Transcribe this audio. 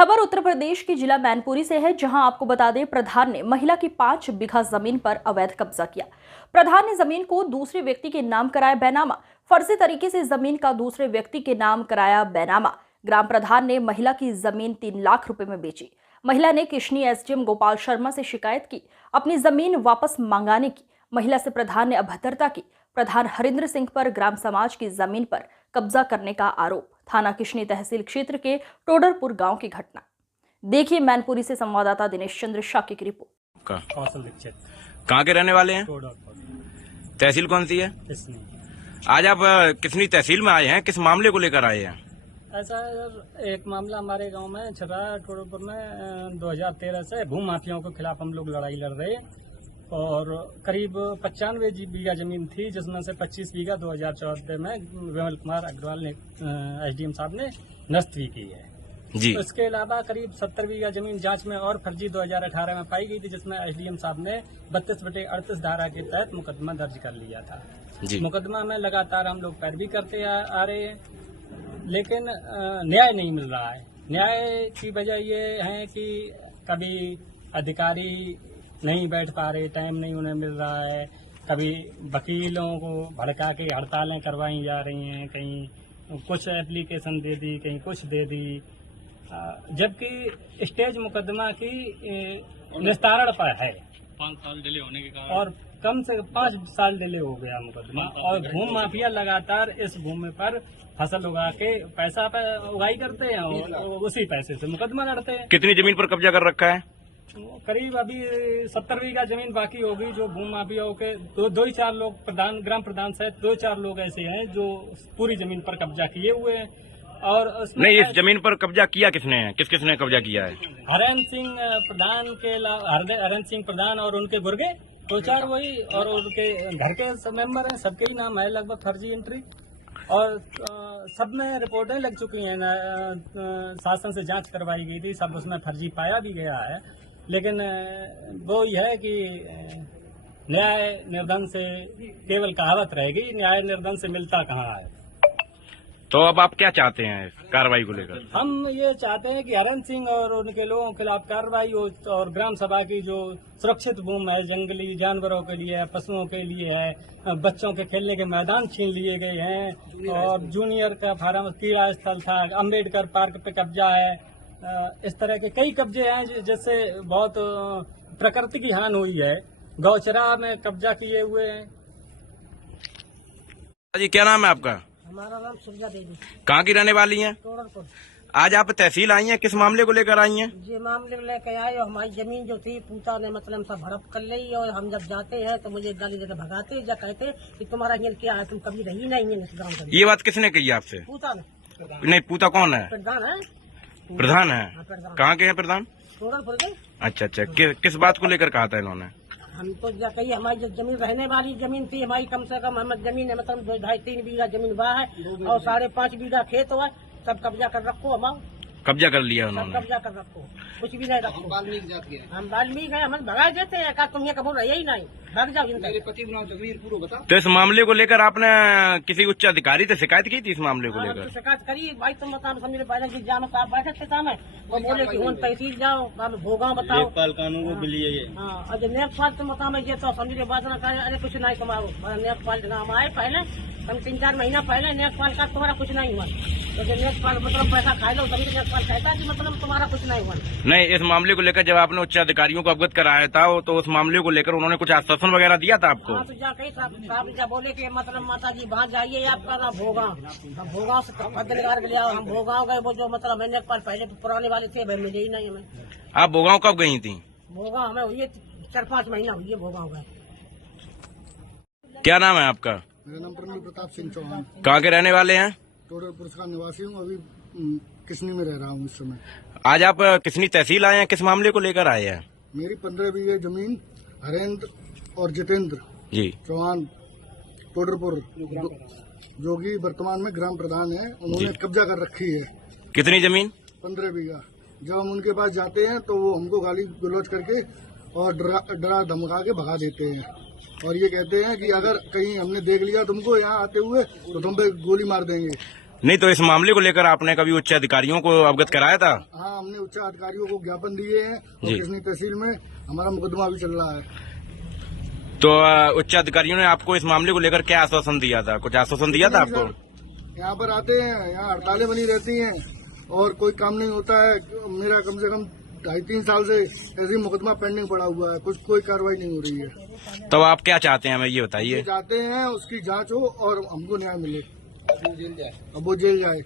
खबर उत्तर प्रदेश की जिला मैनपुरी से है, जहां आपको बता दें प्रधान ने महिला की 5 बीघा जमीन पर अवैध कब्जा किया। प्रधान ने जमीन को दूसरे व्यक्ति के नाम कराया बैनामा। फर्जी तरीके से जमीन का दूसरे व्यक्ति के नाम कराया बैनामा। ग्राम प्रधान ने महिला की जमीन 3 लाख रुपए में बेची। महिला ने किशनी एसडीएम गोपाल शर्मा से शिकायत की अपनी जमीन वापस मंगाने की। महिला से प्रधान ने अभद्रता की। प्रधान हरिंद्र सिंह पर ग्राम समाज की जमीन पर कब्जा करने का आरोप। थाना किशनी तहसील क्षेत्र के टोडरपुर गांव की घटना। देखिए मैनपुरी से संवाददाता दिनेश चंद्र शाकी की रिपोर्ट। कहाँ के रहने वाले हैं? तहसील कौन सी है? आज आप किशनी तहसील में आए हैं, किस मामले को लेकर आए हैं? ऐसा एक मामला हमारे गांव में छपरा टोडरपुर में 2013 से भू माफियाओं के खिलाफ हम लोग लड़ाई लड़ रहे हैं और करीब 95 बीघा जमीन थी, जिसमें से 25 बीघा 2014 में विमल कुमार अग्रवाल ने एसडीएम साहब ने नष्ट भी की है जी। इसके अलावा करीब 70 बीघा जमीन जांच में और फर्जी 2018 में पाई गई थी, जिसमें एसडीएम साहब ने 32/38 धारा के तहत मुकदमा दर्ज कर लिया था जी। मुकदमा में लगातार हम लोग पैरवी करते आ रहे हैं, लेकिन न्याय नहीं मिल रहा है। न्याय की वजह ये है कि कभी अधिकारी नहीं बैठ पा रहे, टाइम नहीं उन्हें मिल रहा है, कभी वकीलों को भड़का के हड़तालें करवाई जा रही हैं, कहीं कुछ एप्लीकेशन दे दी, कहीं कुछ दे दी, जबकि स्टेज मुकदमा की निस्तारण पर है 5 साल डिले होने के कारण, और कम से 5 साल डिले हो गया मुकदमा। और भूमि माफिया लगातार इस भूमि पर फसल उगा के पैसा उगाई करते हैं और उसी पैसे से मुकदमा लड़ते हैं। कितनी जमीन पर कब्जा कर रखा है? करीब अभी 70 बीघा जमीन बाकी होगी, जो भूमि माफियाओं के 2-4 लोग ग्राम प्रधान सहित 2-4 लोग ऐसे हैं जो पूरी जमीन पर कब्जा किए हुए हैं। और नहीं, इस जमीन पर कब्जा किया किसने है? किसने कब्जा किया है? हरेंद्र सिंह प्रधान के हरेंद्र सिंह प्रधान और उनके गुर्गे 2-4 वही, और उनके घर के मेंबर हैं, सबके ही नाम है लगभग फर्जी एंट्री, और सब में रिपोर्टें लग चुकी हैं। शासन से जांच करवाई गई थी, सब उसमें फर्जी पाया भी गया है, लेकिन वो यह है कि न्याय निर्धन से केवल कहावत रहेगी, न्याय निर्धन से मिलता कहाँ है। तो अब आप क्या चाहते हैं कार्रवाई को लेकर? हम ये चाहते हैं कि हरेंद्र सिंह और उनके लोगों के खिलाफ कार्रवाई हो, और ग्राम सभा की जो सुरक्षित भूमि है, जंगली जानवरों के लिए है, पशुओं के लिए है, बच्चों के खेलने के मैदान छीन लिए गए हैं, और जूनियर का फार्म क्रीड़ा स्थल था, अम्बेडकर पार्क पे कब्जा है, इस तरह के कई कब्जे हैं जिससे बहुत प्रकृति की हानि हुई है। गौचरा में कब्जा किए हुए हैं। जी, क्या नाम है आपका? हमारा नाम सुरजा देवी। कहाँ की रहने वाली हैं? टोडरपुर। आज आप तहसील आई हैं, किस मामले को लेकर आई हैं? ये मामले लेकर आए, और हमारी जमीन जो थी पूता ने मतलब सब हड़प कर ली, और हम जब जाते हैं तो मुझे गाली देकर भगाते, या कहते कि तुम्हारा ये क्या है, तुम कभी रही नहीं है इस गाँव में। ये बात किसने कही आपसे? पूता ने। नहीं, पूता कौन है? प्रधान है। प्रधान है? कहाँ के हैं प्रधान? टोडरपुर के। अच्छा, किस बात को लेकर कहा था इन्होंने? हम तो कही हमारी जो जमीन रहने वाली जमीन थी हमारी, कम से कम हमारी जमीन है मतलब 2-2.5-3 बीघा जमीन वहाँ है, और 5.5 बीघा खेत हुआ, सब कब्जा कर रखो। हम कब्जा कर लिया उन्होंने? कब्जा कर रखो, कुछ भी नहीं रखो। हम वाल्मीकि है, हम भगा देते हैं, का तुम ये कबूल रही ही नहीं, भाग जाओ इनका। तो इस मामले को लेकर आपने किसी उच्च अधिकारी से शिकायत की थी? इस मामले को लेकर शिकायत करी भाई, तुम बताओ समझे पहले की जाम साहब बैठे थे सामने, वो बोले कि उन तहसील जाओ, भोगांव बताओ, कानून को मिलिए। हाँ, और नेकपाल तुम बताओ, मैं ये तो समझे बात ना करे, अरे कुछ नहीं तुम्हारा नेकपाल नाम आए पहले, हम 3-4 महीना पहले नेकपाल का तुम्हारा कुछ नहीं हुआ, तो नेकपाल मतलब पैसा खा लो, तभी नेकपाल कहता कि मतलब तुम्हारा कुछ नहीं हुआ। नहीं, इस मामले को लेकर जब आपने उच्च अधिकारियों को अवगत कराया था, तो उस मामले को लेकर उन्होंने कुछ आश्वासन वगैरह दिया था आपको? हाँ, तो जा कही साहब जब बोले कि मतलब माता जी वहाँ जाइए, आपका ना भोगांव से पदगार गया, हम भोगांव गए, वो जो मतलब नेकपाल पहले पुराने वाले थे, भाई मिले ही नहीं हमें। आप भोगांव कब गई थी? भोगांव हमें हुई 4-5 महीना हुई है भोगांव गए। क्या नाम है आपका? मेरा नाम प्रवीण प्रताप सिंह चौहान। कहाँ के रहने वाले हैं? टोडरपुर का निवासी हूँ, अभी किशनी में रह रहा हूँ इस समय। आज आप किशनी तहसील आए हैं, किस मामले को लेकर आए हैं? मेरी 15 बीघे जमीन हरेंद्र और जितेंद्र जी चौहान टोडरपुर, जो कि वर्तमान में ग्राम प्रधान है, उन्होंने कब्जा कर रखी है। कितनी जमीन? 15 बीघा। जब हम उनके पास जाते हैं तो वो हमको गाली गलौज करके और डरा धमका के भगा देते हैं, और ये कहते हैं कि अगर कहीं हमने देख लिया तुमको यहाँ आते हुए तो तुम पे गोली मार देंगे। नहीं तो इस मामले को लेकर आपने कभी उच्च अधिकारियों को अवगत कराया था? हाँ, हमने उच्च अधिकारियों को ज्ञापन दिए हैं और जी। किसनी तहसील में हमारा मुकदमा भी चल रहा है। तो उच्च अधिकारियों ने आपको इस मामले को लेकर क्या आश्वासन दिया था? कुछ आश्वासन दिया था आपको? यहाँ पर आते हैं, यहाँ हड़तालें बनी रहती हैं और कोई काम नहीं होता है। मेरा कम से कम 2.5-3 साल से ऐसे ही मुकदमा पेंडिंग पड़ा हुआ है, कोई कार्रवाई नहीं हो रही है। तो आप क्या चाहते हैं, हमें ये बताइए। चाहते हैं उसकी जांच हो और हमको न्याय मिले, अब वो जेल जाए।